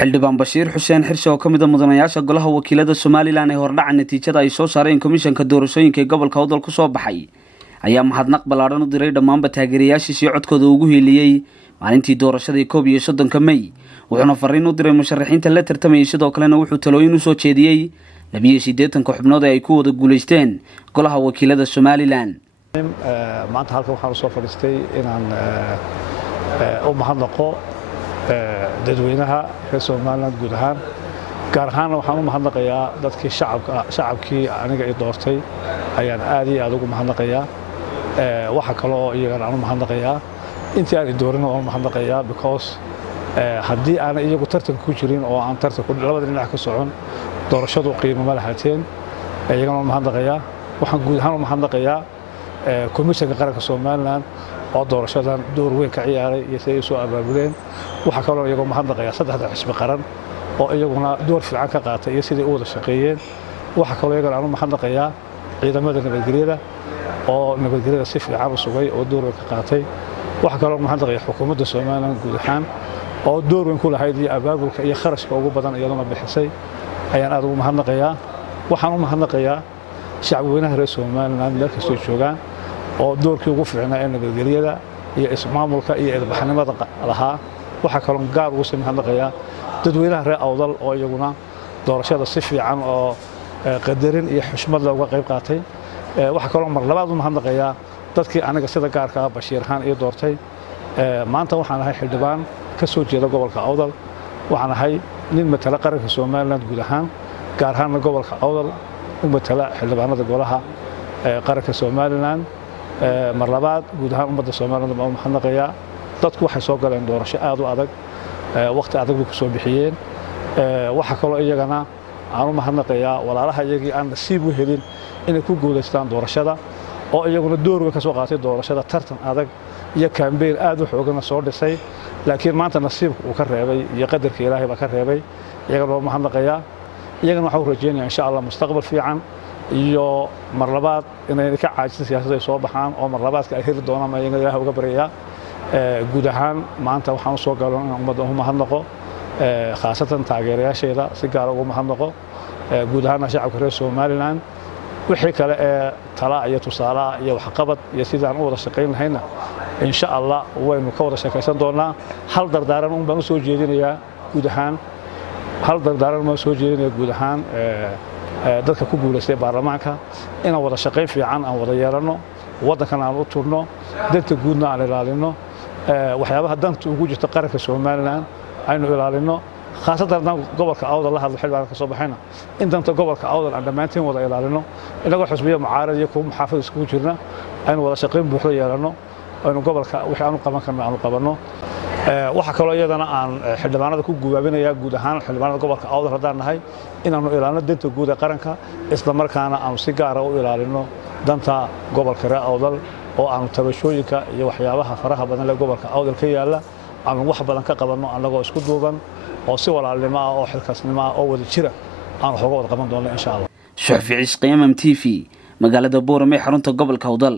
xildhibaan Bashiir Xuseen Xirsi oo kamid ah mudanayaasha golaha wakiilada Soomaaliland ee hordhaca natiijada ay soo saareen komishanka doorashooyinka gobolka Awdal ku soo baxay ayaa mahadnaq balaaran u diray dhammaan taageerayaashiisa codkooda ugu heeliyay maalintii doorashada 31 May wuxuuna fariin u diray musharaxiinta la tartamay sidoo kalena wuxuu talooyin u soo jeediyay 82 xubnood ay ku wada guuleysteen golaha wakiilada Soomaaliland maanta halka waxaan soo fadhiistay inaan u mahadnaqo dadweynaha reer Soomaaliland guud ahaan gaar ahaan waxaan u mahadnaqayaa dadkii shacabkii aniga ay doortay ayaan aad iyo aad ugu mahadnaqayaa waxa kale oo iyaga aan u mahadnaqayaa intii aan doorin oo mahadnaqayaa because haddii aan iyagu tartan ku jirin oo aan tartan ku labada dhinac ka socon doorashadu qiimo ma lahateen iyagana mahadnaqayaa waxaan guud ahaan u mahadnaqayaa komishanka qaranka Soomaaliland oo doorashadan door weyn ka ciyaaray iyo sidoo soo abaabuleen waxa kale oo iyagu mahadnaqayaa saddexda xisbi qaran oo iyaguna door fiican ka qaatay iyo sidii u wada shaqeeyeen waxa kale oo iyaga aan u mahadnaqayaa ciidamada nabadgelyada oo nabadgelyada si fiican u sugay oo door weyn ka qaatay waxa kale oo mahadnaqayaa xukuumadda Soomaaliland guud ahaan oo door weyn ku lahayd iyo abaabulka iyo kharashka ugu badan iyaduna bixisay ayaan aad ugu mahadnaqayaa waxaan u mahadnaqayaa shacabweynaha reer Soomaaliland meel kastoo joogaan oo doorkii ugu fiicnaa ee nabadgelyada iyo ismaamulka iyo ilbaxnimada lahaa waxa kale oo gaar ugu mahadnaqayaa dadweynaha reer Awdal oo iyaguna doorashada si fiican oo qadarin iyo xushmad leh uga qayb qaatay waxa kale oo mar labaad u mahadnaqayaa dadkii aniga sida gaarka ah Bashiir Xaan iyo doortay maanta waxaan ahay xildhibaan ka soo jeeda gobolka Awdal waxaan ahay nin matala qaranka Soomaaliland guud ahaan gaar ahaan gobolka Awdal u matala xildhibaanada golaha qaranka Soomaaliland mar labaad guud ahaan ummadda Soomaaliland ma mahadnaqayaa dadku waxay soo galeen doorasho aad u adag waqti adag ku soo bixiyeen waxa kale oo iyagana aan u mahadnaqayaa walaalaha iyagii aan nasiib u helin inay ku guuleystaan doorashada oo iyaguna door weyn ka soo qaatay doorashada tartan adag iyo campaign aad u xoogana soo dhisay laakiin maanta nasiibku uu ka reebay iyo qadarka Ilaahay baa ka reebay iyagana oo mahadnaqayaa iyagana waxa uu rajeynayaa insha Allah mustaqbal fiican iyo mar labaad inay ka caajin siyaasadda ay soo baxaan oo mar labaadka ay heli doonaan ayaga Ilaahay uga baryaa guud ahaan maanta waxaan soo galay in ummadda u mahadnaqo khaasatan taageerayaasheeda si gaar ah ugu mahadnaqo guud ahaan shacabka reer Soomaaliland wixii kale ee tala iyo tusaale iyo waxqabad iyo sidaan u wada shaqeyn lahayna insha Allah waynu ka wada shaqeysan doonaa hal dardaaran baan u soo jeedinayaa guud ahaan dadka ku guuleystay baarlamaanka in wada shaqeyn fiican aan wada yeelano wadankan aan u turno danta guudna aan ilaalino waxyaabaha danta ugu jirta qaranka Soomaaliland aynu ilaalino khaasatan gobolka Awdal la hadlo xilbaan ka soo baxayna in danta gobolka Awdal aan dhamaantiin wada ilaalino inaga xusbiyo mucaarad iyo kuwa muxaafid isku jirna aynu wada shaqeyn buuxda yeelano aynu gobolka wixii aanu qaban karno aanu qabano waxa kale oo iyadana aan xildhibaanada ku guubaabinaya guud ahaan xildhibaanada gobolka Awdal hadaan nahay inaanu ilaalino danta guud ee qaranka isla markaana aan si gaar ah u ilaalino danta gobolka reer Awdal oo aan tabashooyinka iyo waxyaabaha faraha badan ee gobolka Awdal ka yaala aan wax badan ka qabanno anagoo isku duuban oo si walaalnimo ah oo xilkaasnimo ah oo wada jira aan xoog wada qaban doono insha Allah Shafiic Qiyaam TV magaalada Boorame xarunta gobolka Awdal